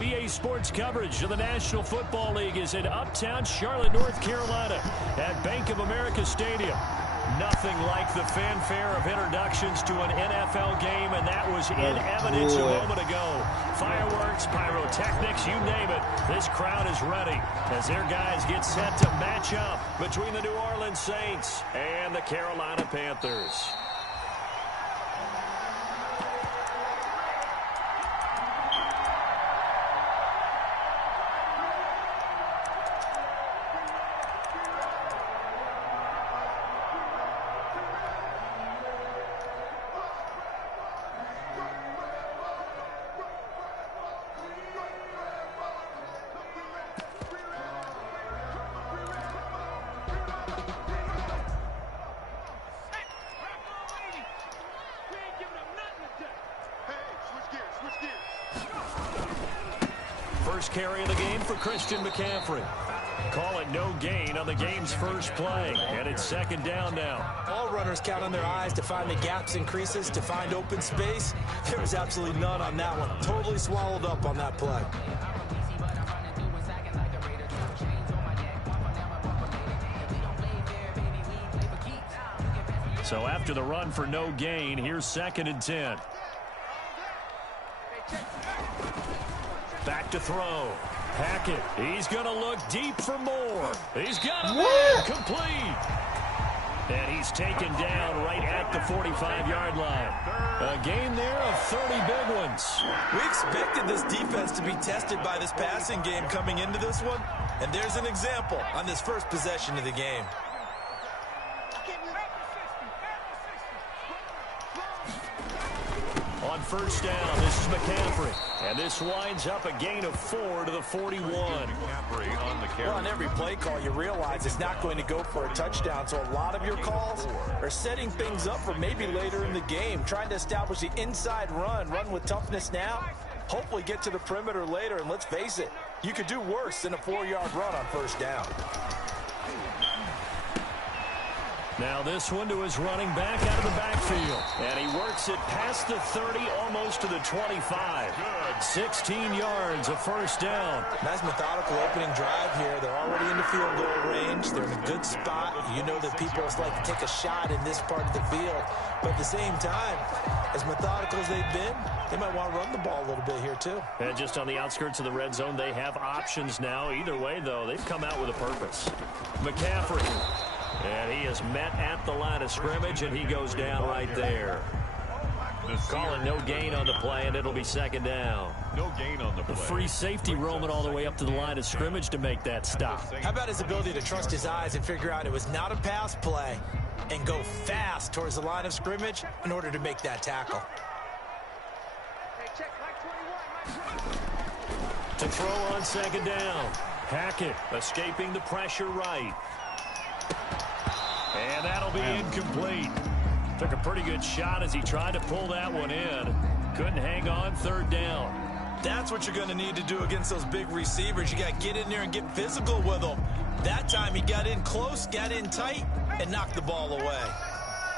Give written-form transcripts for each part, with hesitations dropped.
EA Sports coverage of the National Football League is in uptown Charlotte, North Carolina at Bank of America Stadium. Nothing like the fanfare of introductions to an NFL game, and that was in evidence a moment ago. Fireworks, pyrotechnics, you name it. This crowd is ready as their guys get set to match up between the New Orleans Saints and the Carolina Panthers. First carry of the game for Christian McCaffrey. Call it no gain on the game's first play, and it's second down now. All runners count on their eyes to find the gaps and creases, to find open space. There was absolutely none on that one. Totally swallowed up on that play. So after the run for no gain, here's 2nd and 10. Back to throw. Hackett. He's going to look deep for more. He's got a man complete. And he's taken down right at the 45-yard line. A gain there of 30 big ones. We expected this defense to be tested by this passing game coming into this one. And there's an example on this first possession of the game. On first down, this is McCaffrey. And this winds up a gain of 4 to the 41. Well, on every play call, you realize it's not going to go for a touchdown. So a lot of your calls are setting things up for maybe later in the game, trying to establish the inside run with toughness now, hopefully get to the perimeter later. And let's face it, you could do worse than a 4-yard run on first down. Now this one to his running back out of the backfield. And he works it past the 30, almost to the 25. 16 yards, a first down. Nice methodical opening drive here. They're already in the field goal range. They're in a good spot. You know that people like to take a shot in this part of the field. But at the same time, as methodical as they've been, they might want to run the ball a little bit here too. And just on the outskirts of the red zone, they have options now. Either way, though, they've come out with a purpose. McCaffrey. And he is met at the line of scrimmage, and he goes down right there. Calling no gain on the play, and it'll be second down. No gain on the play. The free safety roaming all the way up to the line of scrimmage to make that stop. How about his ability to trust his eyes and figure out it was not a pass play and go fast towards the line of scrimmage in order to make that tackle. To throw on second down. Hackett escaping the pressure right. And that'll be incomplete. Took a pretty good shot as he tried to pull that one in. Couldn't hang on, third down. That's what you're going to need to do against those big receivers. You got to get in there and get physical with them. That time he got in close, got in tight, and knocked the ball away.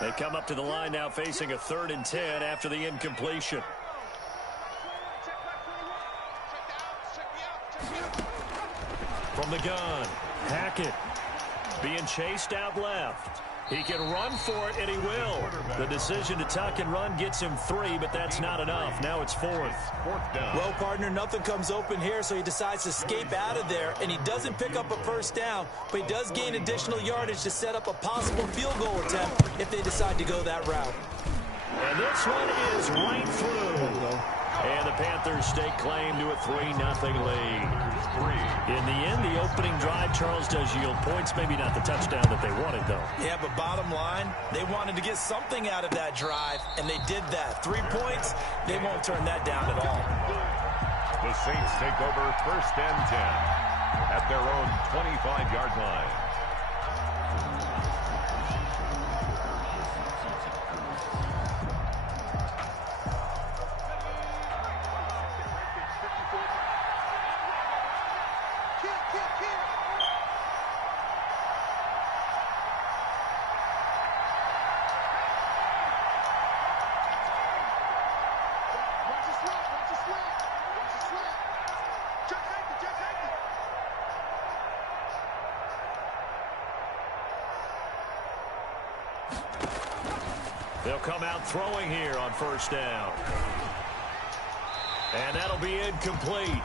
They come up to the line now facing a 3rd and 10 after the incompletion. From the gun, Hackett. Being chased out left. He can run for it, and he will. The decision to tuck and run gets him 3, but that's not enough. Now it's 4th. Well, partner, nothing comes open here, so he decides to escape out of there, and he doesn't pick up a first down, but he does gain additional yardage to set up a possible field goal attempt if they decide to go that route. And this one is right through. And the Panthers stake claim to a 3-0 lead. In the end, the opening drive, Charles, does yield points. Maybe not the touchdown that they wanted, though. Yeah, but bottom line, they wanted to get something out of that drive, and they did that. 3 points, they won't turn that down at all. The Saints take over 1st and 10 at their own 25-yard line. come out throwing here on first down. And that'll be incomplete.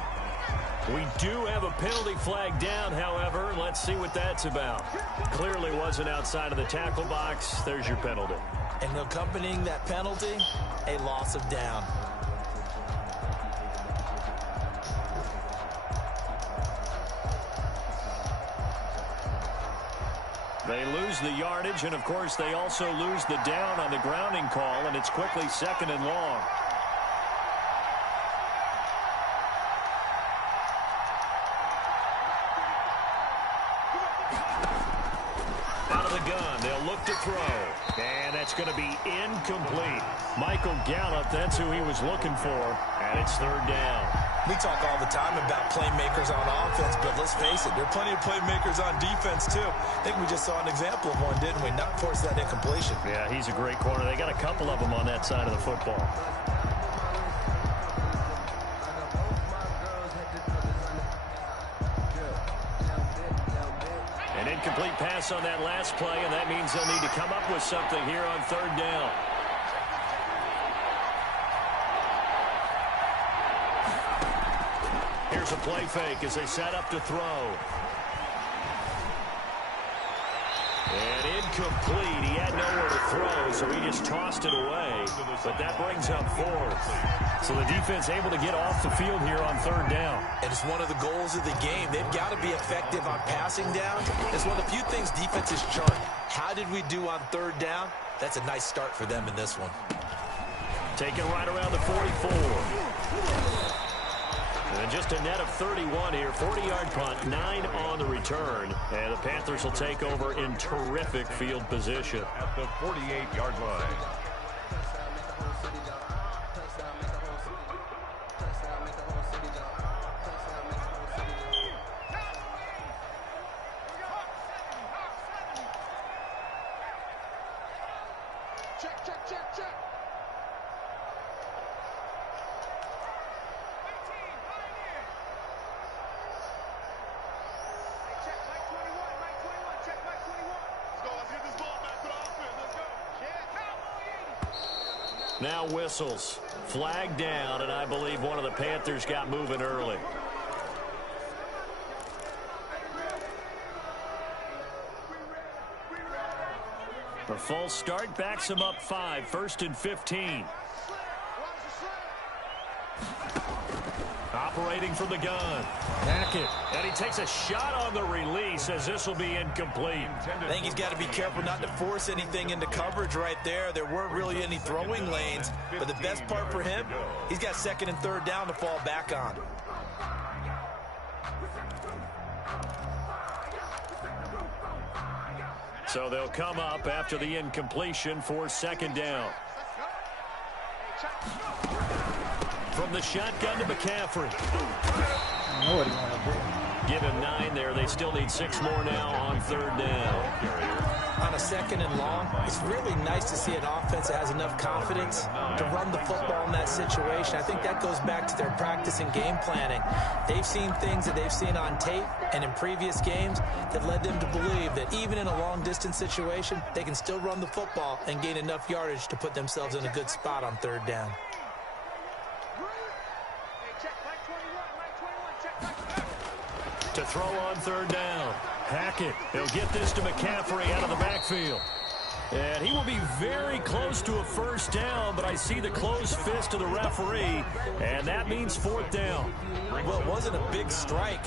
We do have a penalty flag down, however. Let's see what that's about. Clearly wasn't outside of the tackle box. There's your penalty. And accompanying that penalty, a loss of down. They lose the yardage, and, of course, they also lose the down on the grounding call, and it's quickly 2nd and long. To throw, and that's going to be incomplete. Michael Gallup, that's who he was looking for, and it's 3rd down. We talk all the time about playmakers on offense, but let's face it, there are plenty of playmakers on defense too. I think we just saw an example of one, didn't we? Not force that incompletion. Yeah, he's a great corner. They got a couple of them on that side of the football. Incomplete pass on that last play, and that means they'll need to come up with something here on 3rd down. Here's a play fake as they set up to throw. And incomplete. He had nowhere to throw, so he just tossed it away. But that brings up 4th. So the defense able to get off the field here on 3rd down. And it's one of the goals of the game. They've got to be effective on passing down. It's one of the few things defenses chart. How did we do on 3rd down? That's a nice start for them in this one. Taken right around the 44. And just a net of 31 here. 40-yard punt, 9 on the return. And the Panthers will take over in terrific field position. At the 48-yard line. Check. Now whistles. Flag down, and I believe one of the Panthers got moving early. The false start backs him up 5, 1st and 15. Operating from the gun. Hackett. And he takes a shot on the release as this will be incomplete. I think he's got to be careful not to force anything into coverage right there. There weren't really any throwing lanes. But the best part for him, he's got 2nd and 3rd down to fall back on. So they'll come up after the incompletion for 2nd down. From the shotgun to McCaffrey. Give him 9 there. They still need 6 more now on 3rd down. On a 2nd and long, it's really nice to see an offense that has enough confidence to run the football in that situation. I think that goes back to their practice and game planning. They've seen things that they've seen on tape and in previous games that led them to believe that even in a long-distance situation, they can still run the football and gain enough yardage to put themselves in a good spot on 3rd down. To throw on 3rd down. Hackett. He'll get this to McCaffrey out of the backfield. And he will be very close to a 1st down, but I see the closed fist of the referee, and that means 4th down. Well, it wasn't a big strike,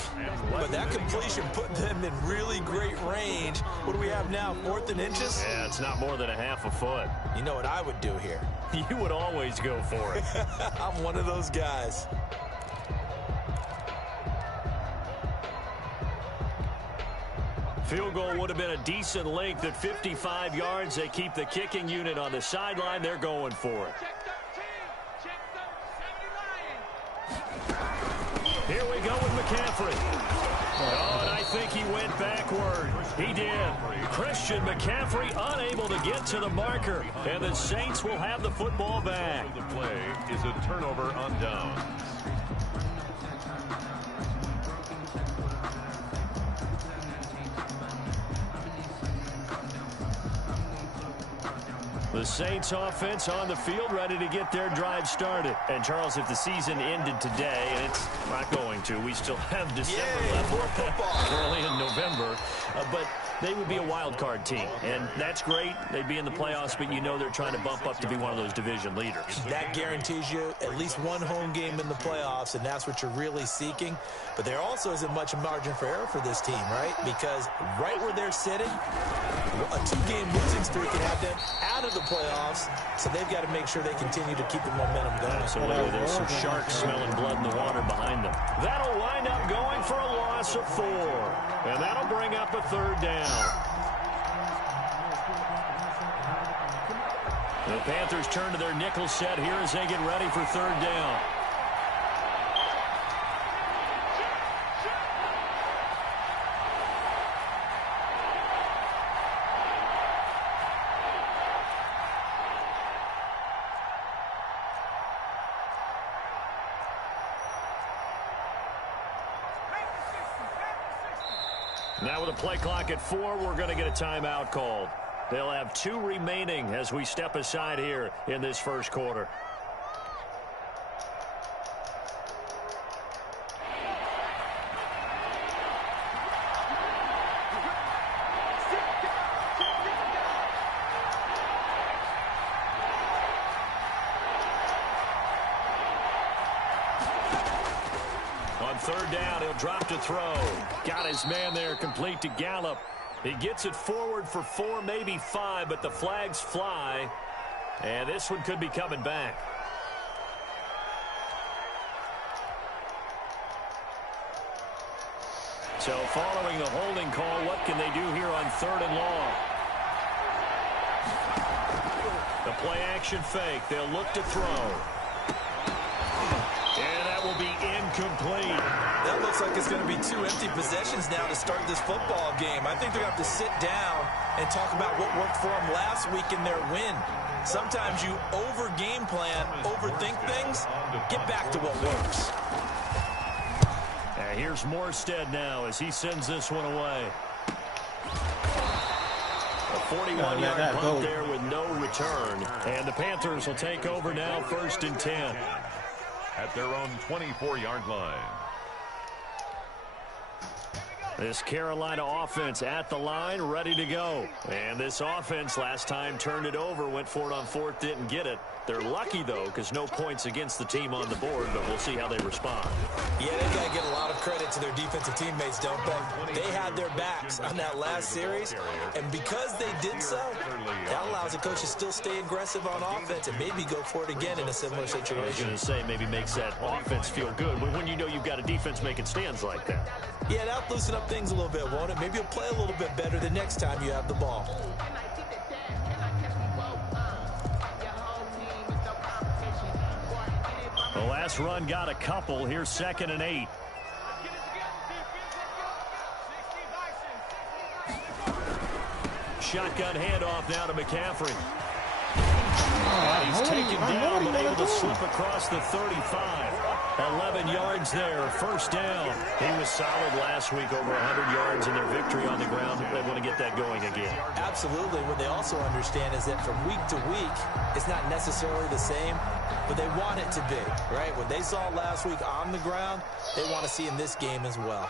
but that completion put them in really great range. What do we have now, 4th and inches? Yeah, it's not more than a half a foot. You know what I would do here? You would always go for it. I'm one of those guys. Field goal would have been a decent length at 55 yards. They keep the kicking unit on the sideline. They're going for it. Here we go with McCaffrey. Oh, and I think he went backward. He did. Christian McCaffrey unable to get to the marker. And the Saints will have the football back. The play is a turnover on downs. The Saints offense on the field, ready to get their drive started. And, Charles, if the season ended today, and it's not going to, we still have December left. More football. Early in November. But they would be a wild card team, and that's great. They'd be in the playoffs, but you know they're trying to bump up to be one of those division leaders. That guarantees you at least one home game in the playoffs, and that's what you're really seeking. But there also isn't much margin for error for this team, right? Because right where they're sitting, a 2-game losing streak can have them out of the playoffs, so they've got to make sure they continue to keep the momentum going. Absolutely. There's some sharks smelling blood in the water behind them. That'll wind up going for a loss of 4, and that'll bring up a 3rd down. The Panthers turn to their nickel set here as they get ready for 3rd down. Now with a play clock at 4, we're going to get a timeout called. They'll have 2 remaining as we step aside here in this first quarter. On 3rd down, he'll drop to throw. Got his man there, complete to Gallup. He gets it forward for 4, maybe 5, but the flags fly. And this one could be coming back. So following the holding call, what can they do here on 3rd and long? The play action fake. They'll look to throw. And that will be incomplete. That looks like it's going to be 2 empty possessions now to start this football game. I think they're going to have to sit down and talk about what worked for them last week in their win. Sometimes you over-game plan, overthink things. Get back to what works. Here's Morstead now as he sends this one away. A 41-yard punt there with no return. And the Panthers will take over now, 1st and 10. At their own 24-yard line. This Carolina offense at the line, ready to go. And this offense last time turned it over, went for it on 4th, didn't get it. They're lucky, though, because no points against the team on the board, but we'll see how they respond. Yeah, they got to give a lot of credit to their defensive teammates, don't they? They had their backs on that last series, and because they did so, that allows the coach to still stay aggressive on offense and maybe go for it again in a similar situation. I was going to say, maybe makes that offense feel good when you know you've got a defense making stands like that. Yeah, that'll loosen up things a little bit, won't it? Maybe you'll play a little bit better the next time you have the ball. The last run got a couple. Here's 2nd and 8. Shotgun handoff now to McCaffrey. And he's taken down, but able to slip across the 35. 11 yards there, 1st down. He was solid last week, over 100 yards in their victory on the ground. They want to get that going again. Absolutely. What they also understand is that from week to week, it's not necessarily the same, but they want it to be, right? What they saw last week on the ground, they want to see in this game as well.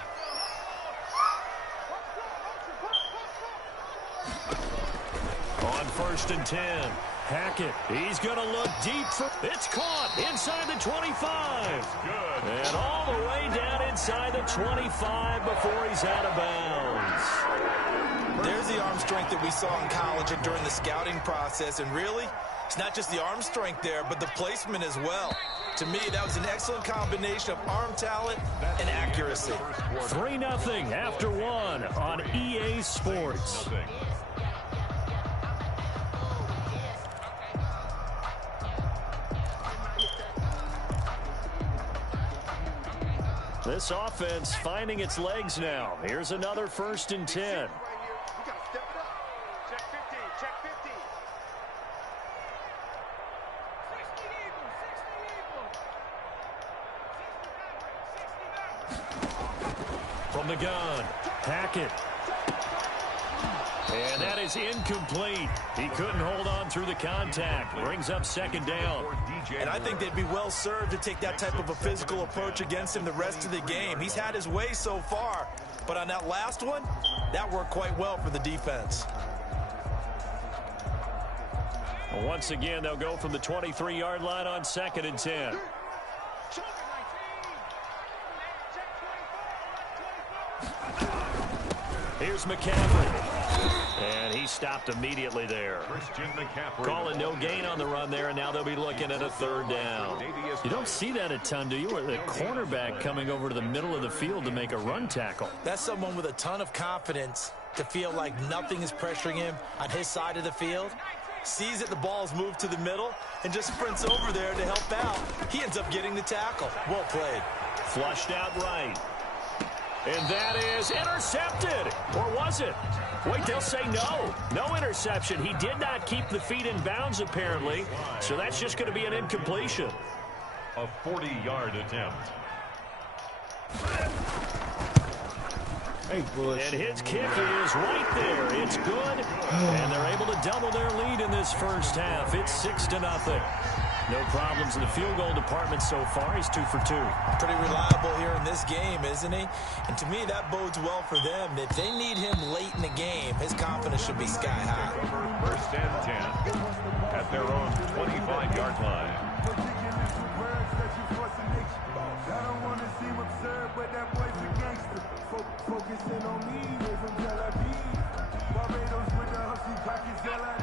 On 1st and 10. Hackett, he's going to look deep for... It's caught inside the 25. Good. And all the way down inside the 25 before he's out of bounds. There's the arm strength that we saw in college and during the scouting process. And really, it's not just the arm strength there, but the placement as well. To me, that was an excellent combination of arm talent and accuracy. 3-0 after 1 on EA Sports. This offense finding its legs now. Here's another 1st and 10. From the gun, Hackett. And that is incomplete. He couldn't hold on through the contact. Brings up second down. And I think they'd be well served to take that type of a physical approach against him the rest of the game. He's had his way so far, but on that last one, that worked quite well for the defense. Once again, they'll go from the 23-yard line on 2nd and 10. Here's McCaffrey. And he stopped immediately there. Calling no gain on the run there, and now they'll be looking at a 3rd down. You don't see that a ton, do you? Or the cornerback coming over to the middle of the field to make a run tackle. That's someone with a ton of confidence to feel like nothing is pressuring him on his side of the field. Sees that the ball's moved to the middle and just sprints over there to help out. He ends up getting the tackle. Well played. Flushed out right. And that is intercepted. Or was it? Wait, they'll say no. No interception. He did not keep the feet in bounds, apparently. So that's just going to be an incompletion. A 40-yard attempt. And his kick is right there. It's good. And they're able to double their lead in this first half. It's 6-0. No problems in the field goal department so far. He's 2 for 2. Pretty reliable here in this game, isn't he? And to me, that bodes well for them. If they need him late in the game, his confidence should be sky high. 1st and 10 at their own 25-yard line.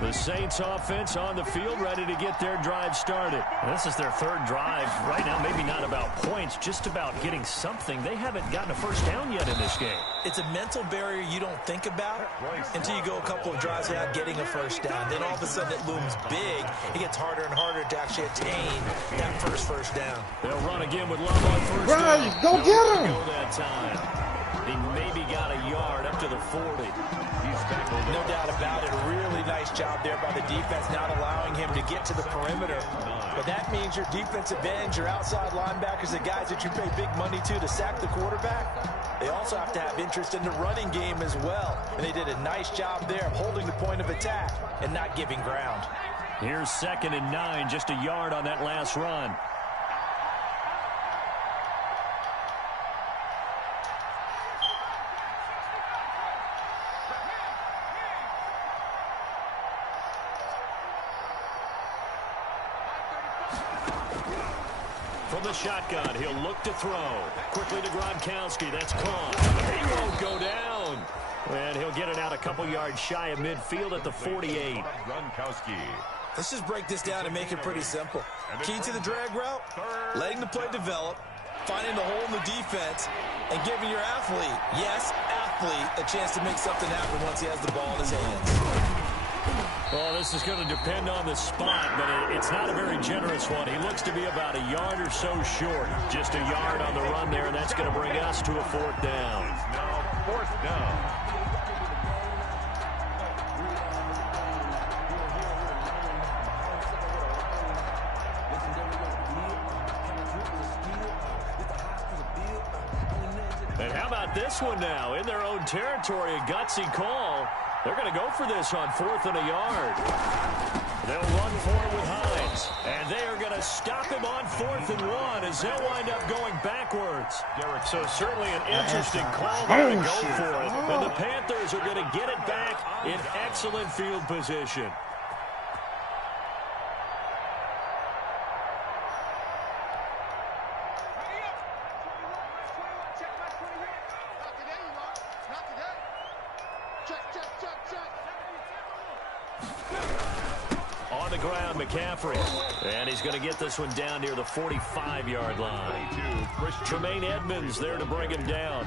The Saints offense on the field, ready to get their drive started. And this is their 3rd drive. Right now, maybe not about points, just about getting something. They haven't gotten a first down yet in this game. It's a mental barrier you don't think about until you go a couple of drives without getting a first down. Then all of a sudden it looms big. It gets harder and harder to actually attain that first down. They'll run again with Love on first down. Go get him! Go that time. He maybe got a yard up to the 40. No doubt about it. A really nice job there by the defense, not allowing him to get to the perimeter. But that means your defensive ends, your outside linebackers, the guys that you pay big money to sack the quarterback, they also have to have interest in the running game as well. And they did a nice job there of holding the point of attack and not giving ground. Here's 2nd and 9, just a yard on that last run. From the shotgun, he'll look to throw. Quickly to Gronkowski. That's caught. He won't go down. And he'll get it out a couple yards shy of midfield at the 48. Gronkowski. Let's just break this down and make it pretty simple. Key to the drag route, letting the play develop, finding the hole in the defense, and giving your athlete, yes, athlete, a chance to make something happen once he has the ball in his hands. Well, this is going to depend on the spot, but it's not a very generous one. He looks to be about a yard or so short. Just a yard on the run there, and that's going to bring us to a 4th down. It's now 4th down. And how about this one now? In their own territory, a gutsy call. They're going to go for this on 4th and a yard. They'll run for it with Hines. And they are going to stop him on 4th and 1 as they'll wind up going backwards. So certainly an interesting call there to go for it. And the Panthers are going to get it back in excellent field position. On the ground, McCaffrey. And he's going to get this one down near the 45-yard line. Tremaine Edmonds there to bring him down.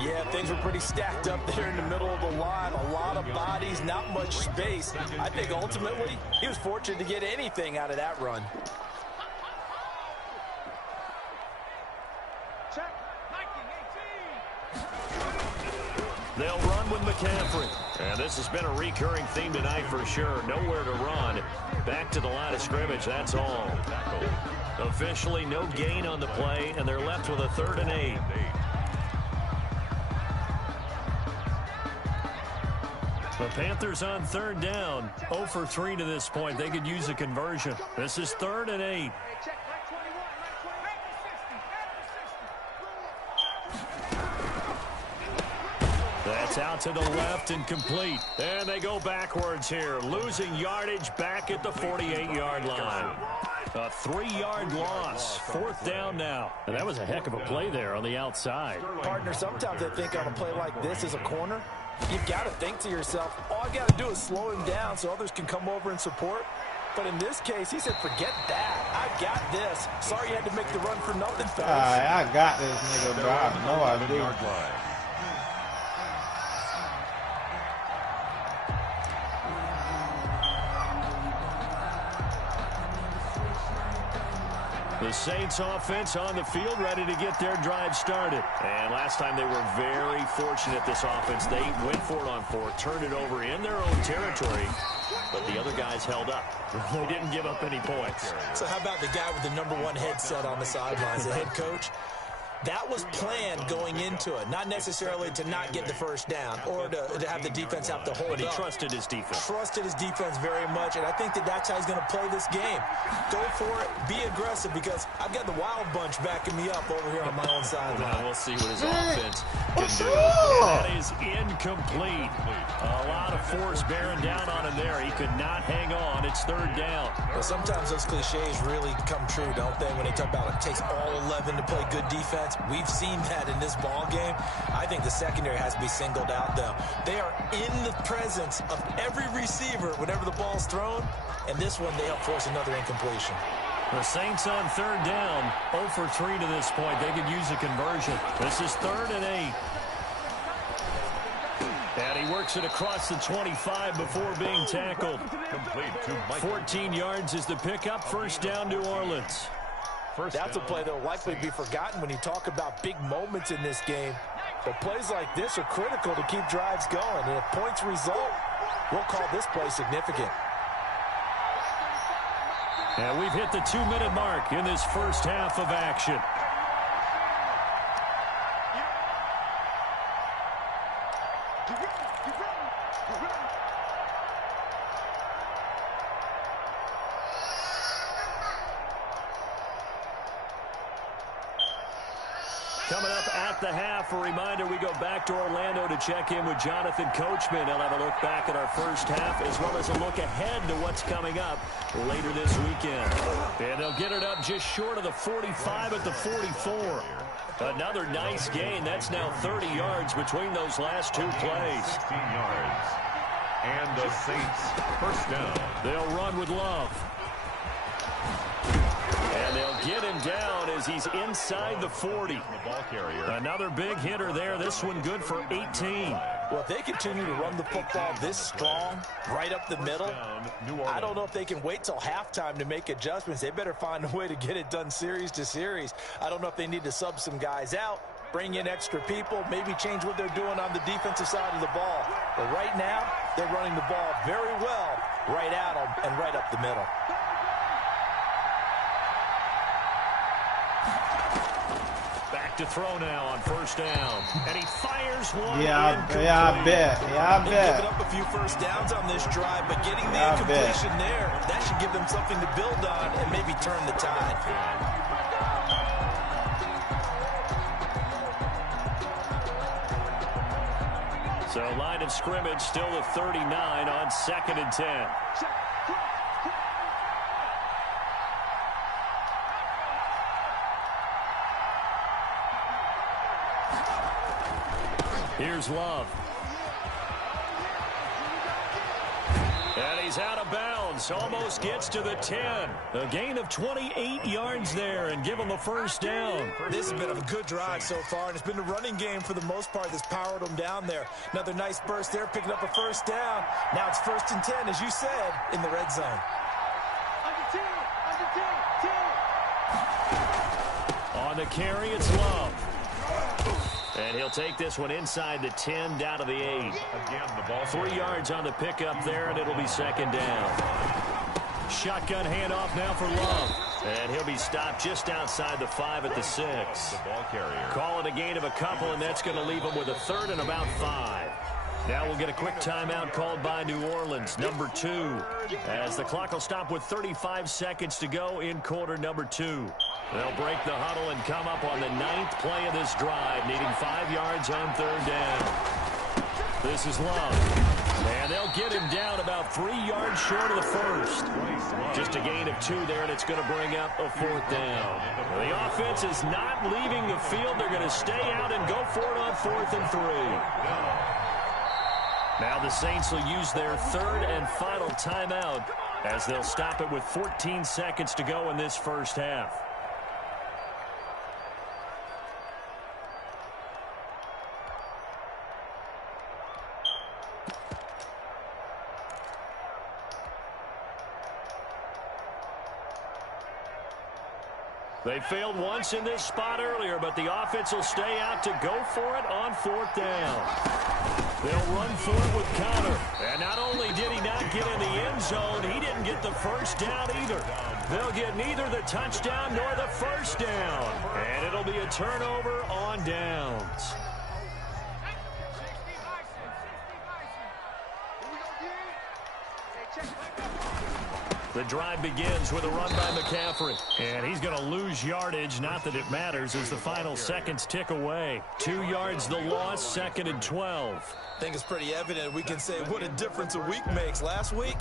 Yeah, things were pretty stacked up there in the middle of the line. A lot of bodies, not much space. I think ultimately he was fortunate to get anything out of that run. They'll run with McCaffrey. And this has been a recurring theme tonight for sure. Nowhere to run. Back to the line of scrimmage, that's all. Officially no gain on the play, and they're left with a 3rd and 8. The Panthers on third down. 0 for 3 to this point. They could use a conversion. This is 3rd and 8. That's out to the left and complete. And they go backwards here. Losing yardage back at the 48-yard line. A 3-yard loss. 4th down now. And that was a heck of a play there on the outside. Partner, sometimes I think on a play like this as a corner, you've got to think to yourself, all I got to do is slow him down so others can come over and support. But in this case, he said, forget that. I got this. Sorry you had to make the run for nothing, fellas. I got this, nigga, bro. I know I do. The Saints offense on the field, ready to get their drive started. And last time they were very fortunate, this offense. They went for it on 4, turned it over in their own territory, but the other guys held up. They didn't give up any points. So how about the guy with the #1 headset on the sidelines, the head coach? That was planned going into it, not necessarily to not get the first down or to have the defense have to hold But he up. trusted his defense. Trusted his defense very much, and I think that's how he's going to play this game. Go for it, be aggressive, because I've got the wild bunch backing me up over here on my own sideline. We'll see what his offense can do. That is incomplete. A lot of force bearing down on him there. He could not hang on. It's 3rd down. Well, sometimes those cliches really come true, don't they, when they talk about it takes all 11 to play good defense. We've seen that in this ball game. I think the secondary has to be singled out, though. They are in the presence of every receiver whenever the ball's thrown, and this one they help force another incompletion. The Saints on 3rd down, 0 for 3 to this point. They could use a conversion. This is 3rd and 8. And he works it across the 25 before being tackled. Complete to Mike. 14 yards is the pickup. 1st down, New Orleans. That's a play that will likely be forgotten when you talk about big moments in this game. But plays like this are critical to keep drives going. And if points result, we'll call this play significant. And we've hit the 2-minute mark in this first half of action. Coming up at the half, a reminder, we go back to Orlando to check in with Jonathan Coachman. He'll have a look back at our first half as well as a look ahead to what's coming up later this weekend. And they'll get it up just short of the 45 at the 44. Another nice gain. That's now 30 yards between those last 2 plays. 16 yards. And the Saints, 1st down. They'll run with Love. And they'll get him down as he's inside the 40. The ball carrier. Another big hitter there. This one good for 18. Well, if they continue to run the football this strong, right up the middle, I don't know if they can wait till halftime to make adjustments. They better find a way to get it done series to series. I don't know if they need to sub some guys out, bring in extra people, maybe change what they're doing on the defensive side of the ball. But right now, they're running the ball very well right at them and right up the middle. To throw now on 1st down, and he fires one. I bet. They've given up a few first downs on this drive, but getting the incompletion there, that should give them something to build on and maybe turn the tide. So line of scrimmage still the 39 on 2nd and 10. Here's Love. And he's out of bounds. Almost gets to the 10. A gain of 28 yards there and give him the 1st down. This has been a good drive so far, and it's been the running game for the most part that's powered them down there. Another nice burst there, picking up a 1st down. Now it's 1st and 10, as you said, in the red zone. On the carry, it's Love. And he'll take this one inside the 10, down to the 8. Again, the ball 3 yards on the pickup there, and it'll be 2nd down. Shotgun handoff now for Love. And he'll be stopped just outside the 5 at the 6. The ball carrier. Call it a gain of a couple, and that's going to leave him with a 3rd and about 5. Now we'll get a quick timeout called by New Orleans, number 2, as the clock will stop with 35 seconds to go in quarter number 2. They'll break the huddle and come up on the 9th play of this drive, needing 5 yards on 3rd down. This is Love, and they'll get him down about 3 yards short of the first. Just a gain of 2 there, and it's going to bring up a 4th down. The offense is not leaving the field. They're going to stay out and go for it on 4th and 3. Now the Saints will use their 3rd and final timeout as they'll stop it with 14 seconds to go in this first half. They failed once in this spot earlier, but the offense will stay out to go for it on 4th down. They'll run for it with Connor. And not only did he not get in the end zone, he didn't get the first down either. They'll get neither the touchdown nor the first down. And it'll be a turnover on downs. The drive begins with a run by McCaffrey. And he's going to lose yardage. Not that it matters as the final seconds tick away. 2 yards the loss, 2nd and 12. I think it's pretty evident we can say what a difference a week makes. Last week,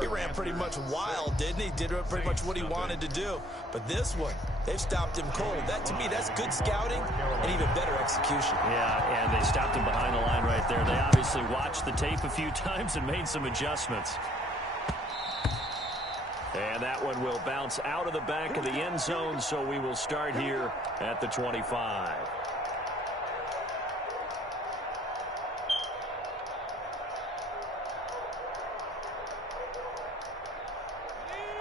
he ran pretty much wild, didn't he? Did pretty much what he wanted to do. But this one, they've stopped him cold. That, to me, that's good scouting and even better execution. Yeah, and they stopped him behind the line right there. They obviously watched the tape a few times and made some adjustments. And that one will bounce out of the back of the end zone, so we will start here at the 25.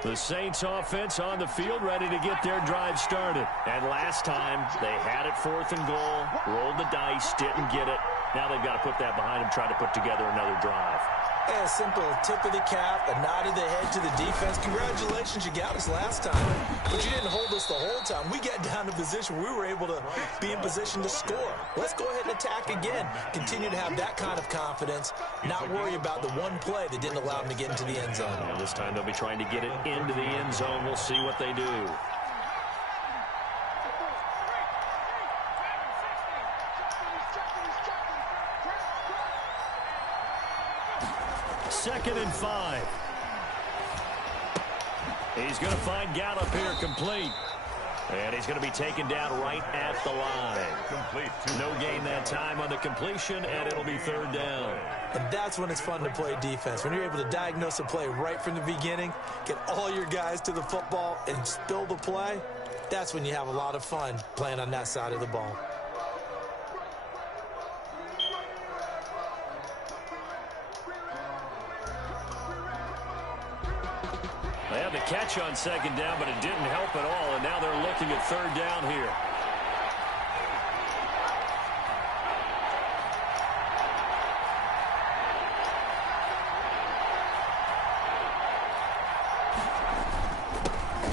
The Saints offense on the field, ready to get their drive started. And last time, they had it 4th and goal, rolled the dice, didn't get it. Now they've got to put that behind them, try to put together another drive. A simple tip of the cap, a nod of the head to the defense. Congratulations, you got us last time. But you didn't hold us the whole time. We got down to position where we were able to be in position to score. Let's go ahead and attack again. Continue to have that kind of confidence. Not worry about the one play that didn't allow them to get into the end zone. And this time they'll be trying to get it into the end zone. We'll see what they do. Second and 5. He's going to find Gallup here complete. And he's going to be taken down right at the line. No gain that time on the completion, and it'll be 3rd down. And that's when it's fun to play defense. When you're able to diagnose a play right from the beginning, get all your guys to the football, and spill the play, that's when you have a lot of fun playing on that side of the ball. They had the catch on 2nd down, but it didn't help at all, and now they're looking at 3rd down here.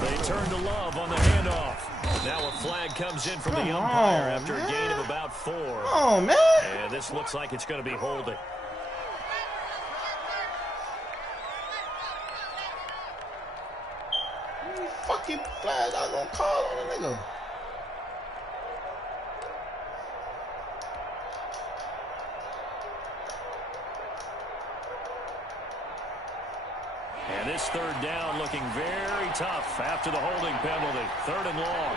They turn to Love on the handoff. Now a flag comes in from the umpire after a gain of about 4. Oh, man. And this looks like it's going to be holding. Fucking flag, I was gonna call on a nigga. And this 3rd down looking very tough after the holding penalty. 3rd and long.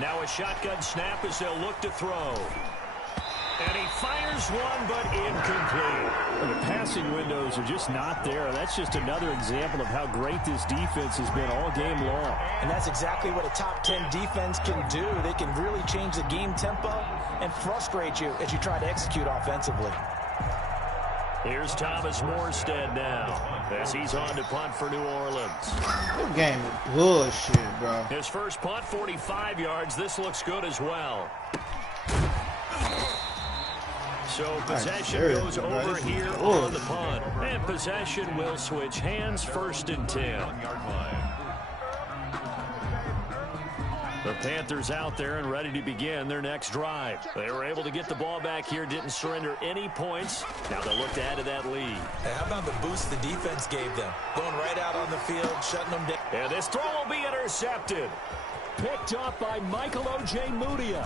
Now a shotgun snap as they'll look to throw. And he fires one, but incomplete. The passing windows are just not there. That's just another example of how great this defense has been all game long. And that's exactly what a top 10 defense can do. They can really change the game tempo and frustrate you as you try to execute offensively. Here's Thomas Morstead now as he's on to punt for New Orleans. This game is bullshit, bro. His first punt, 45 yards. This looks good as well. So possession goes over here on the punt. And possession will switch hands, 1st and 10. The Panthers out there and ready to begin their next drive. They were able to get the ball back here, didn't surrender any points. Now they'll look to add to that lead. Hey, how about the boost the defense gave them? Going right out on the field, shutting them down. And this throw will be intercepted. Picked off by Michael O.J. Mudia.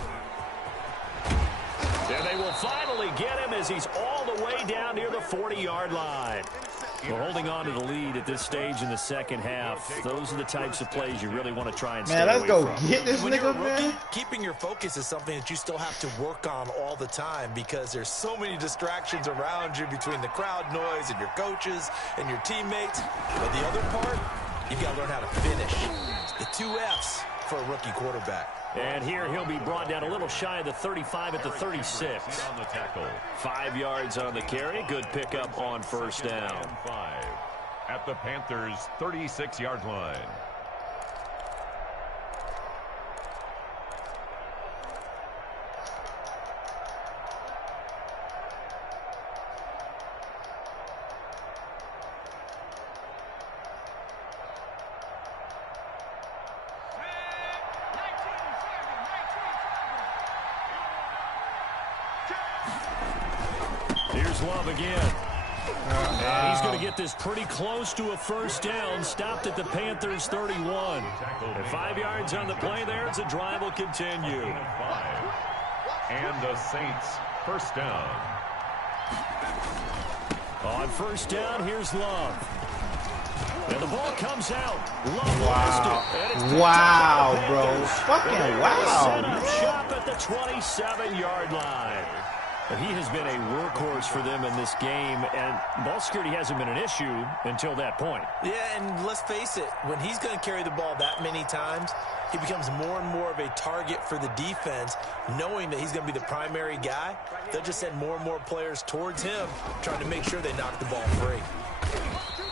And they will finally get him as he's all the way down near the 40-yard line. We're holding on to the lead at this stage in the second half. Those are the types of plays you really want to try and stay away from. Man, let's go get this nigga, man. Keeping your focus is something that you still have to work on all the time because there's so many distractions around you between the crowd noise and your coaches and your teammates. But the other part, you've got to learn how to finish. The 2 Fs for a rookie quarterback. And here he'll be brought down a little shy of the 35 at the 36. On the tackle. 5 yards on the carry. Good pickup on first down. 5 at the Panthers' 36-yard line. Love again. And he's going to get this pretty close to a first down. Stopped at the Panthers 31. And 5 yards on the play there as the drive will continue. 5. And the Saints first down. On first down, here's Love. And the ball comes out. Love Wow. Wow, bro. Fucking wow. Set up shop at the 27-yard line. He has been a workhorse for them in this game, and ball security hasn't been an issue until that point. Yeah, and let's face it, when he's going to carry the ball that many times, he becomes more and more of a target for the defense, knowing that he's going to be the primary guy. They'll just send more and more players towards him, trying to make sure they knock the ball free.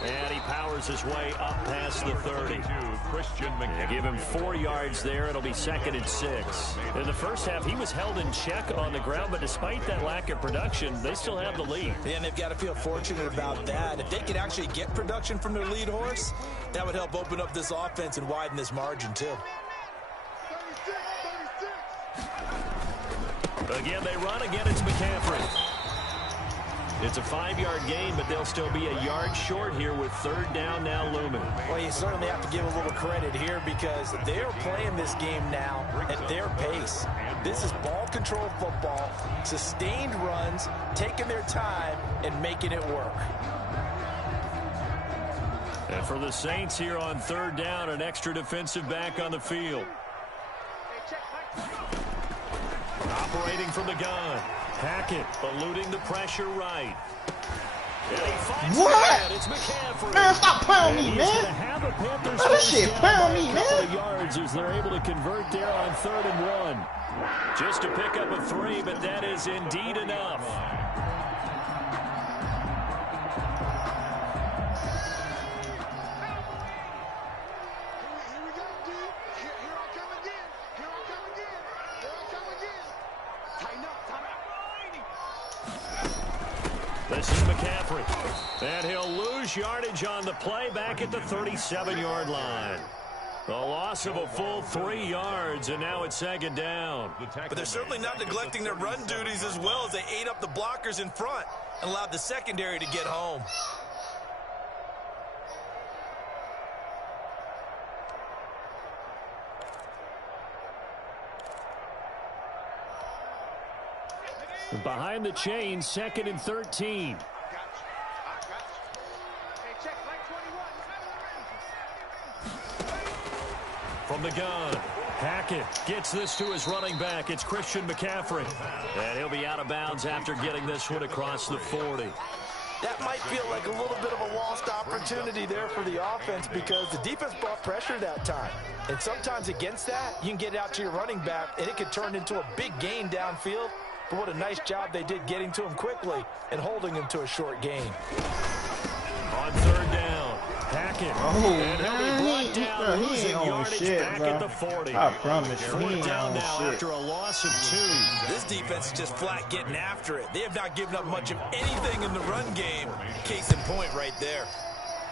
And he powers his way up past the 30. Christian McCaffrey. Give him 4 yards there. It'll be 2nd and 6. In the first half, he was held in check on the ground, but despite that lack of production, they still have the lead. Yeah, and they've got to feel fortunate about that. If they could actually get production from their lead horse, that would help open up this offense and widen this margin, too. 36. Again, they run. Again, it's McCaffrey. It's a 5-yard gain, but they'll still be a yard short here with third down now looming. Well, you certainly have to give a little credit here because they're playing this game now at their pace. This is ball control football, sustained runs, taking their time, and making it work. And for the Saints here on third down, an extra defensive back on the field. Operating from the gun. Hackett eluding the pressure right. What? It's McCaffrey. Man, stop playing me, man. That shit playing me, man. Yards as they're able to convert there on 3rd and 1. Just to pick up a 3, but that is indeed enough. This is McCaffrey. And he'll lose yardage on the play back at the 37-yard line. A loss of a full 3 yards, and now it's 2nd down. But they're certainly not neglecting their run duties as well as they ate up the blockers in front and allowed the secondary to get home. Behind the chain, 2nd and 13. From the gun, Hackett gets this to his running back. It's Christian McCaffrey. And he'll be out of bounds after getting this one across the 40. That might feel like a little bit of a lost opportunity there for the offense because the defense brought pressure that time. And sometimes against that, you can get it out to your running back, and it could turn into a big gain downfield. But what a nice job they did getting to him quickly and holding him to a short gain. On third down, Hackett. Oh, and man, he ain't on shit, back bro. at the 40. I promise you, he ain't down on now shit. after a loss of 2. This defense is just flat getting after it. They have not given up much of anything in the run game. Case in point right there.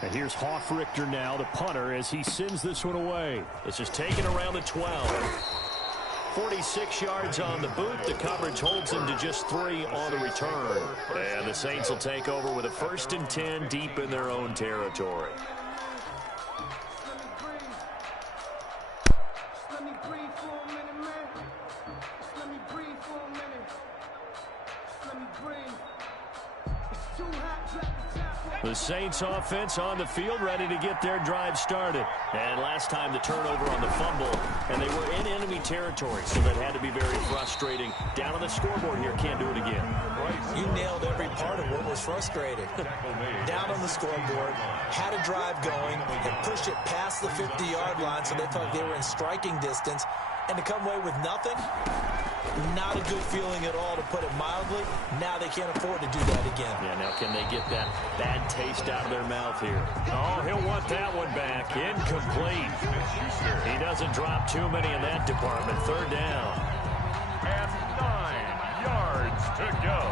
And here's Hoffrichter now, the punter, as he sends this one away. This is taken around the 12. 46 yards on the boot. The coverage holds him to just 3 on the return. And the Saints will take over with a 1st and 10 deep in their own territory. The Saints offense on the field, ready to get their drive started. And last time the turnover on the fumble, and they were in enemy territory, so that had to be very frustrating. Down on the scoreboard here, can't do it again. You nailed every part of what was frustrating. Down on the scoreboard, had a drive going, and pushed it past the 50-yard line, so they felt they were in striking distance. And to come away with nothing, not a good feeling at all, to put it mildly. Now they can't afford to do that again. Yeah, now can they get that bad taste out of their mouth here? Oh, he'll want that one back. Incomplete. He doesn't drop too many in that department. 3rd down. And 9 yards to go.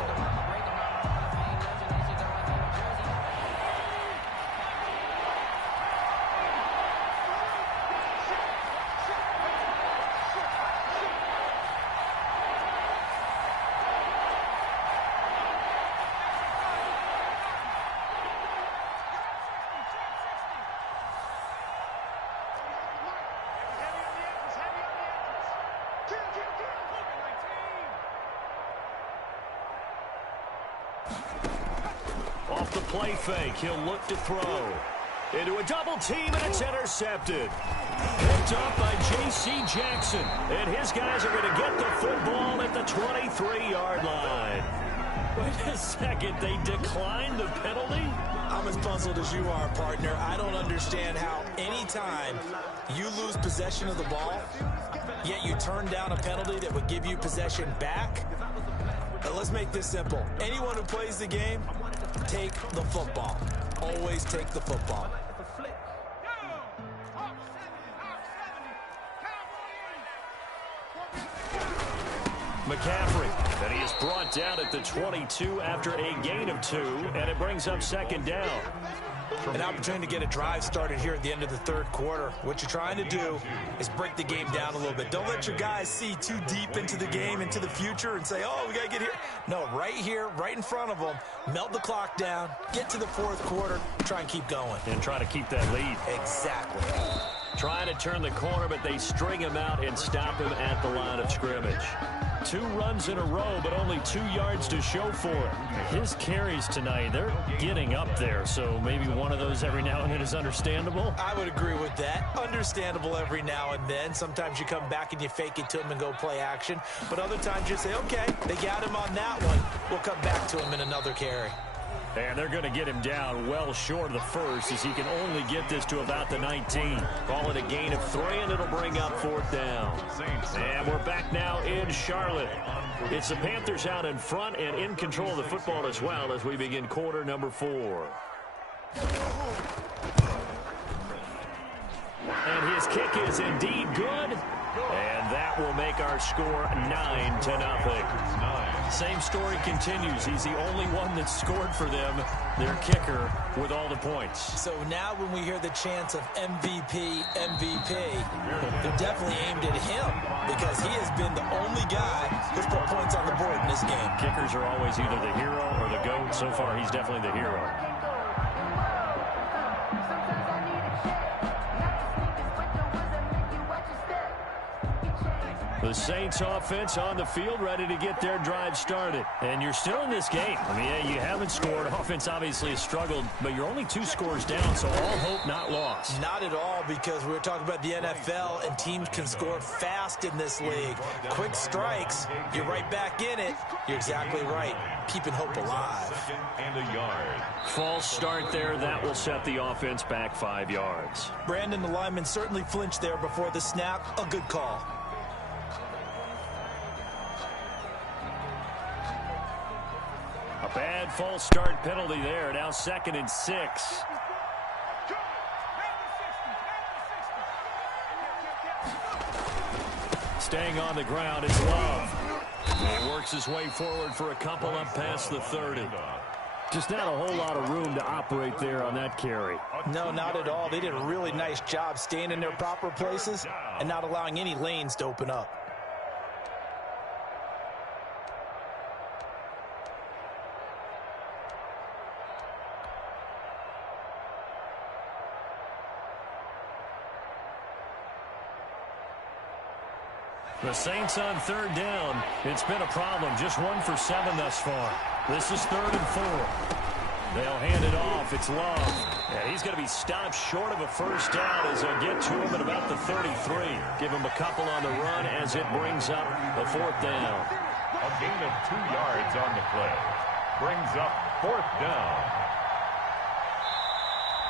Off the play fake, he'll look to throw. Into a double team, and it's intercepted. Picked up by J.C. Jackson. And his guys are going to get the football at the 23-yard line. Wait a second, they declined the penalty? I'm as puzzled as you are, partner. I don't understand how any time you lose possession of the ball, yet you turn down a penalty that would give you possession back. Let's make this simple. Anyone who plays the game, take the football. Always take the football. McCaffrey, and he is brought down at the 22 after a gain of 2, and it brings up 2nd down. An opportunity to get a drive started here at the end of the 3rd quarter. What you're trying to do is break the game down a little bit. Don't let your guys see too deep into the game, into the future, and say, oh, we got to get here. No, right here, right in front of them, melt the clock down, get to the 4th quarter, try and keep going. And try to keep that lead. Exactly. Trying to turn the corner, but they string him out and stop him at the line of scrimmage. 2 runs in a row, but only 2 yards to show for it. His carries tonight, they're getting up there, so maybe one of those every now and then is understandable. I would agree with that. Understandable every now and then. Sometimes you come back and you fake it to him and go play action. But other times you say, okay, they got him on that one. We'll come back to him in another carry. And they're going to get him down well short of the 1st, as he can only get this to about the 19. Call it a gain of 3, and it'll bring up 4th down. And we're back now in Charlotte. It's the Panthers out in front and in control of the football as well as we begin quarter number 4. And his kick is indeed good. And that will make our score 9-0. Same story continues. He's the only one that scored for them, their kicker, with all the points. So now when we hear the chants of MVP, they're definitely aimed at him, because he has been the only guy who's put points on the board in this game. Kickers are always either the hero or the GOAT. So far, he's definitely the hero. The Saints offense on the field, ready to get their drive started. And you're still in this game. I mean, yeah, you haven't scored. Offense obviously has struggled, but you're only 2 scores down, so all hope not lost. Not at all, because we were talking about the NFL, and teams can score fast in this league. Quick strikes, you're right back in it. You're exactly right. Keeping hope alive. And a yard. False start there. That will set the offense back 5 yards. Brandon, the lineman, certainly flinched there before the snap. A good call. A bad false start penalty there. Now 2nd and 6. Staying on the ground is Love. He works his way forward for a couple up past the 30. Just not a whole lot of room to operate there on that carry. No, not at all. They did a really nice job staying in their proper places and not allowing any lanes to open up. The Saints on 3rd down. It's been a problem. Just 1 for 7 thus far. This is 3rd and 4. They'll hand it off. It's Love. And he's going to be stopped short of a first down as they'll get to him at about the 33. Give him a couple on the run as it brings up the 4th down. A gain of 2 yards on the play. Brings up 4th down.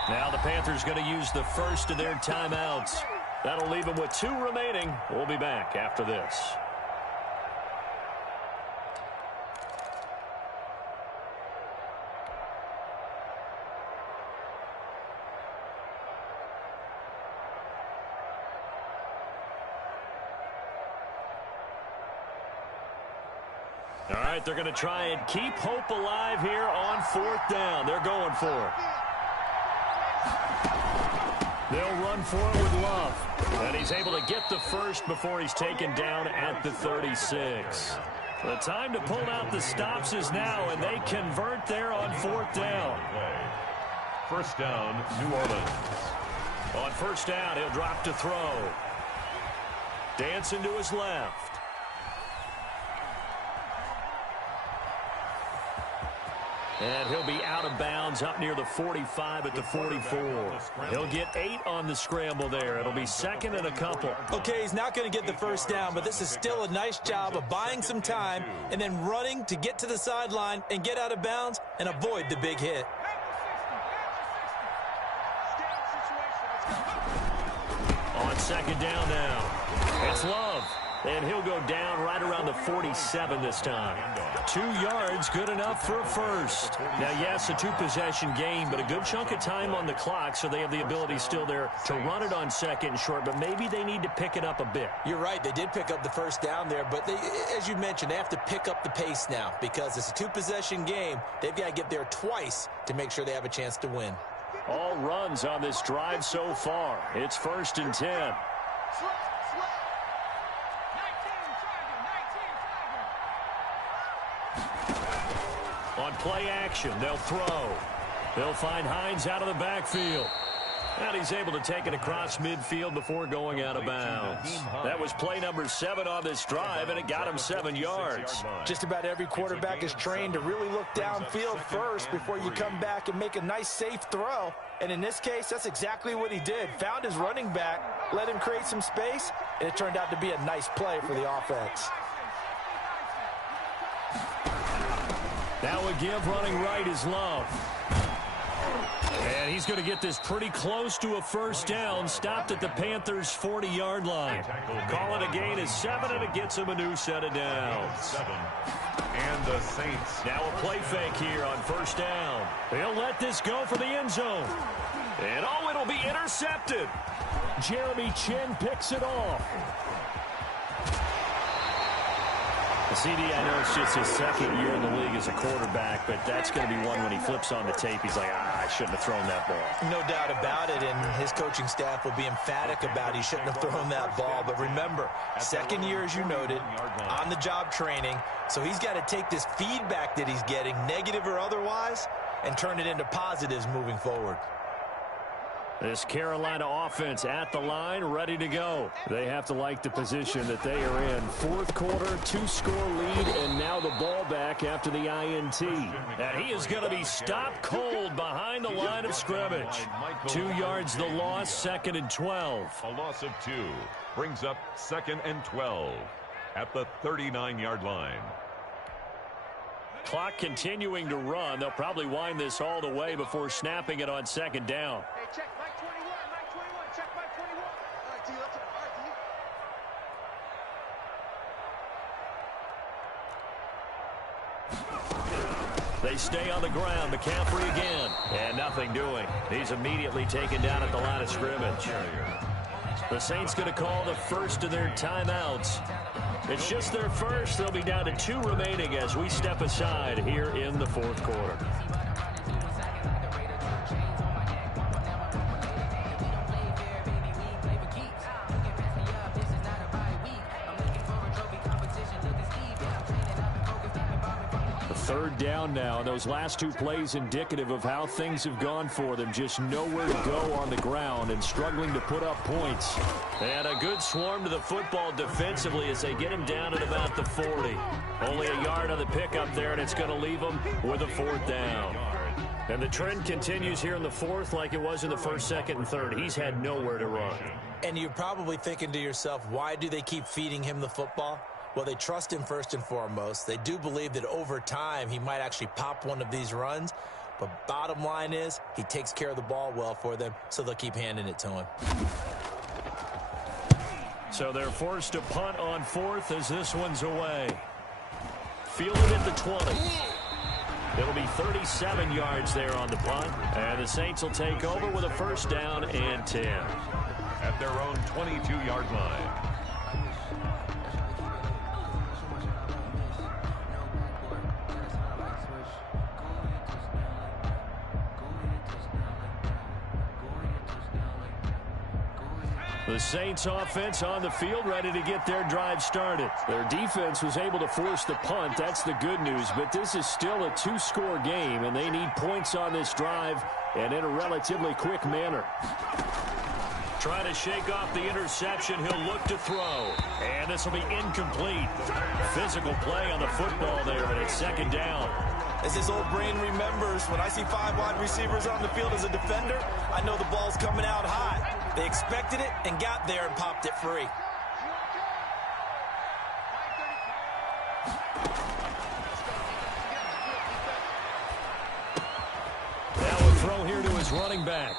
Now the Panthers going to use the first of their timeouts. That'll leave them with 2 remaining. We'll be back after this. All right, they're going to try and keep hope alive here on 4th down. They're going for it. They'll run for it with Love. And he's able to get the first before he's taken down at the 36. The time to pull out the stops is now, and they convert there on 4th down. First down, New Orleans. On 1st down, he'll drop to throw. Dancing to his left. And he'll be out of bounds up near the 45 at the 44. He'll get 8 on the scramble there. It'll be 2nd and a couple. Okay, he's not going to get the first down, but this is still a nice job of buying some time and then running to get to the sideline and get out of bounds and avoid the big hit. On 2nd down now, it's Love. And he'll go down right around the 47 this time. 2 yards, good enough for a first. Now, yes, a 2-possession game, but a good chunk of time on the clock, so they have the ability still there to run it on 2nd and short, but maybe they need to pick it up a bit. You're right. They did pick up the first down there, but they, as you mentioned, they have to pick up the pace now because it's a 2-possession game. They've got to get there twice to make sure they have a chance to win. All runs on this drive so far. It's 1st and 10. On play action, they'll throw. They'll find Hines out of the backfield. And he's able to take it across midfield before going out of bounds. That was play number 7 on this drive, and it got him 7 yards. Just about every quarterback is trained to really look downfield first before you come back and make a nice, safe throw. And in this case, that's exactly what he did. Found his running back, let him create some space, and it turned out to be a nice play for the offense. Now a give running right is Love. And he's going to get this pretty close to a first down, stopped at the Panthers' 40-yard line. Call it a gain of 7, and it gets him a new set of downs. And the Saints. Now a play fake here on 1st down. They'll let this go for the end zone. And oh, it'll be intercepted. Jeremy Chin picks it off. CD, I know it's just his 2nd year in the league as a quarterback, but that's going to be one when he flips on the tape. He's like, I shouldn't have thrown that ball. No doubt about it, and his coaching staff will be emphatic about he shouldn't have thrown that ball. But remember, 2nd year, as you noted, on-the-job training, so he's got to take this feedback that he's getting, negative or otherwise, and turn it into positives moving forward. This Carolina offense at the line, ready to go. They have to like the position that they are in. 4th quarter, 2-score lead, and now the ball back after the INT. And he is going to be stopped cold behind the line of scrimmage. 2 yards the loss, 2nd and 12. A loss of 2 brings up 2nd and 12 at the 39-yard line. Clock continuing to run. They'll probably wind this all the way before snapping it on 2nd down. Hey, check Mike 21, Mike 21, check Mike 21. All right, D, let's go. All right, D. They stay on the ground. McCaffrey again. And nothing doing. He's immediately taken down at the line of scrimmage. The Saints going to call the first of their timeouts. It's just their first. They'll be down to 2 remaining as we step aside here in the 4th quarter. Third down now. Those last two plays indicative of how things have gone for them. Just nowhere to go on the ground and struggling to put up points. And a good swarm to the football defensively as they get him down at about the 40. Only a yard on the pickup there, and it's going to leave them with a 4th down. And the trend continues here in the 4th like it was in the 1st, 2nd, and 3rd. He's had nowhere to run. And you're probably thinking to yourself, why do they keep feeding him the football? Well, they trust him first and foremost. They do believe that over time he might actually pop one of these runs. But bottom line is he takes care of the ball well for them, so they'll keep handing it to him. So they're forced to punt on 4th as this one's away. Fielded at the 20. It'll be 37 yards there on the punt. And the Saints will take over with a 1st down and 10. At their own 22-yard line. The Saints offense on the field, ready to get their drive started. Their defense was able to force the punt. That's the good news. But this is still a 2-score game, and they need points on this drive and in a relatively quick manner. Trying to shake off the interception. He'll look to throw. And this will be incomplete. Physical play on the football there, and it's 2nd down. As his old brain remembers, when I see 5 wide receivers on the field as a defender, I know the ball's coming out high. They expected it and got there and popped it free. Now a throw here to his running back.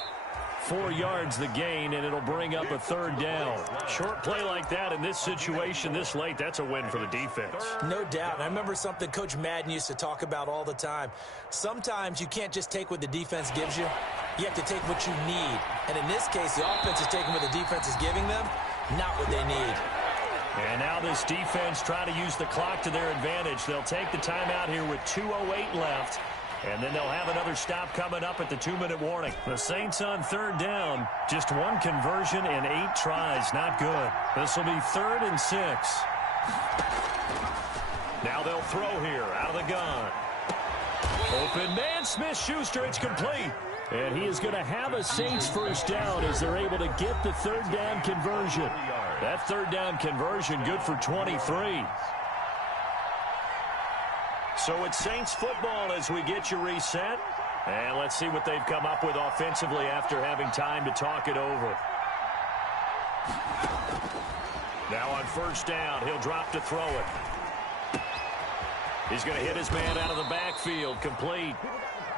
4 yards the gain, and it'll bring up a 3rd down. Short play like that in this situation this late, that's a win for the defense. No doubt. And I remember something Coach Madden used to talk about all the time. Sometimes you can't just take what the defense gives you. You have to take what you need. And in this case, the offense is taking what the defense is giving them, not what they need. And now this defense trying to use the clock to their advantage. They'll take the timeout here with 2:08 left. And then they'll have another stop coming up at the 2-minute warning. The Saints on 3rd down. Just 1 conversion in 8 tries. Not good. This will be 3rd and 6. Now they'll throw here out of the gun. Open man, Smith-Schuster. It's complete. And he is going to have a Saints 1st down as they're able to get the 3rd down conversion. That 3rd down conversion good for 23. So it's Saints football as we get you reset. And let's see what they've come up with offensively after having time to talk it over. Now on 1st down, he'll drop to throw it. He's going to hit his man out of the backfield, complete.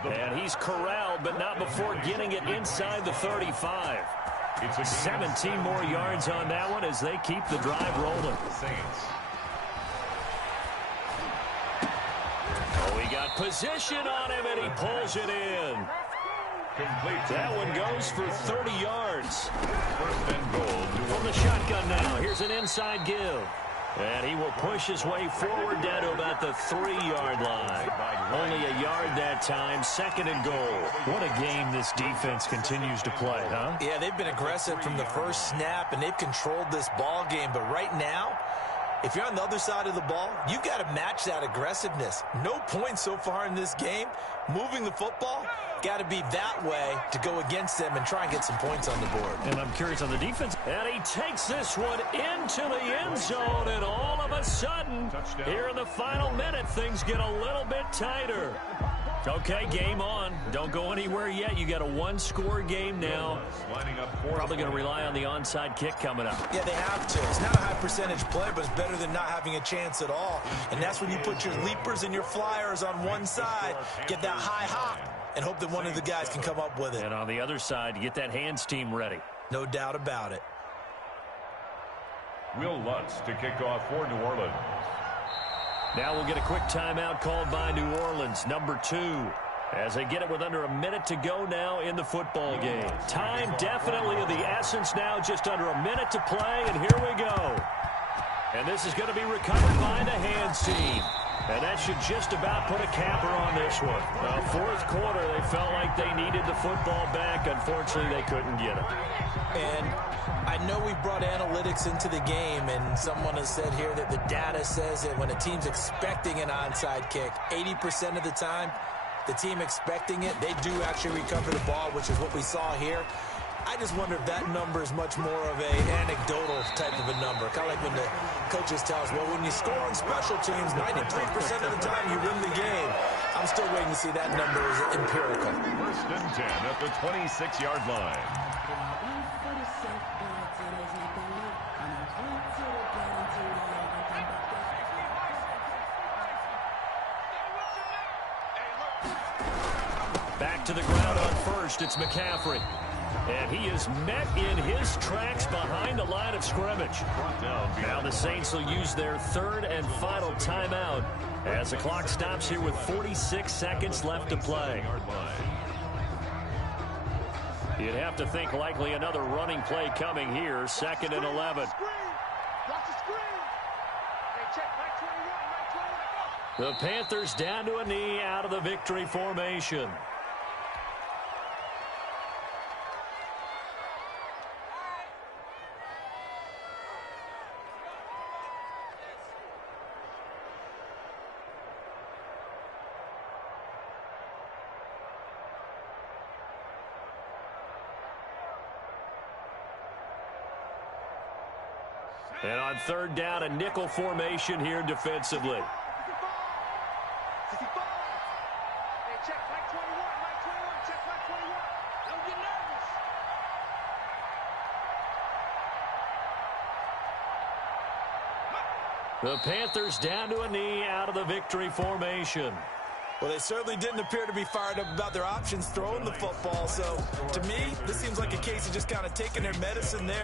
And he's corralled, but not before getting it inside the 35. 17 more yards on that one as they keep the drive rolling. Got position on him, and he pulls it in. That one goes for 30 yards. 1st and goal. From the shotgun now, here's an inside give. And he will push his way forward down to about the 3-yard line. Only a yard that time, 2nd and goal. What a game this defense continues to play, huh? Yeah, they've been aggressive from the first snap, and they've controlled this ball game. But right now, if you're on the other side of the ball, you've got to match that aggressiveness. No points so far in this game. Moving the football, got to be that way to go against them and try and get some points on the board. And I'm curious on the defense. And he takes this one into the end zone, and all of a sudden, here in the final minute, things get a little bit tighter. Okay, game on. Don't go anywhere yet. You got a 1-score game now. Probably going to rely on the onside kick coming up. Yeah, they have to. It's not a high-percentage play, but it's better than not having a chance at all. And that's when you put your leapers and your flyers on one side, get that high hop, and hope that one of the guys can come up with it. And on the other side, get that hands team ready. No doubt about it. Will Lutz to kick off for New Orleans. Now we'll get a quick timeout called by New Orleans, number 2. As they get it with under a minute to go now in the football game. Time definitely of the essence now, just under a minute to play, and here we go. And this is going to be recovered by the hands team. And that should just about put a capper on this one. Fourth quarter, they felt like they needed the football back. Unfortunately, they couldn't get it. And I know we brought analytics into the game, and someone has said here that the data says that when a team's expecting an onside kick, 80% of the time, the team expecting it, they do actually recover the ball, which is what we saw here. I just wonder if that number is much more of an anecdotal type of a number. Kind of like when the coaches tell us, well, when you score on special teams, 93% of the time you win the game. I'm still waiting to see that number is empirical. First and 10 at the 26-yard line. Back to the ground on first. It's McCaffrey. And he is met in his tracks behind the line of scrimmage. Now the Saints will use their third and final timeout as the clock stops here with 46 seconds left to play. You'd have to think likely another running play coming here. 2nd and 11. The Panthers down to a knee out of the victory formation. And on third down, a nickel formation here defensively. The Panthers down to a knee out of the victory formation. Well, they certainly didn't appear to be fired up about their options throwing the football. So, to me, this seems like a case of just kind of taking their medicine there.